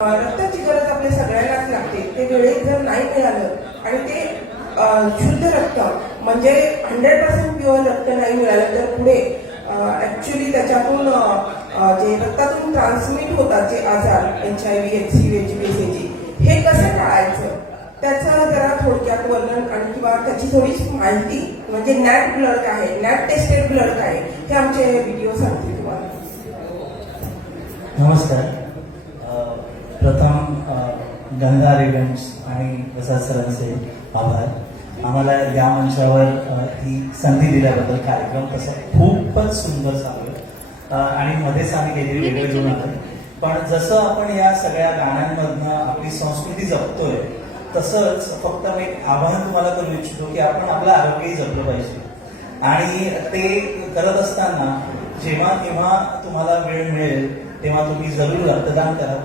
रक्ताची गरज आपल्या सगळ्यांनाच लागते. ते वेळेत जर नाही मिळालं आणि ते शुद्ध रक्त म्हणजे 100% प्युअर रक्त नाही मिळालं तर पुढे ऍक्च्युली त्याच्यातून जे रक्तातून ट्रान्समिट होतात जे आजार HIV, HCV, HBsAg हे कसं टाळायचं त्याचं जरा थोडक्यात वर्णन आणि किंवा त्याची थोडी माहिती म्हणजे नॅट ब्लड काय आहे, नॅट टेस्टेड ब्लड काय आहे हे आमचे व्हिडिओ सांगतील तुम्हाला. नमस्कार. प्रथम गंगा इव्हेंट्स आणि प्रसाद सरांचे आभार. आम्हाला या मंचावर ही संधी दिल्याबद्दल. कार्यक्रम तसा खूपच सुंदर चालू आणि मध्येच आम्ही काहीतरी वेगळे घेऊन आलो. पण जसं आपण या सगळ्या गाण्यांमधनं आपली संस्कृती जपतोय तसंच फक्त मी आवाहन तुम्हाला करू इच्छितो की आपण आपलं आरोग्यही जपलं पाहिजे. आणि ते करत असताना जेव्हा केव्हा तुम्हाला वेळ मिळेल तेव्हा तुम्ही जरूर रक्तदान करा.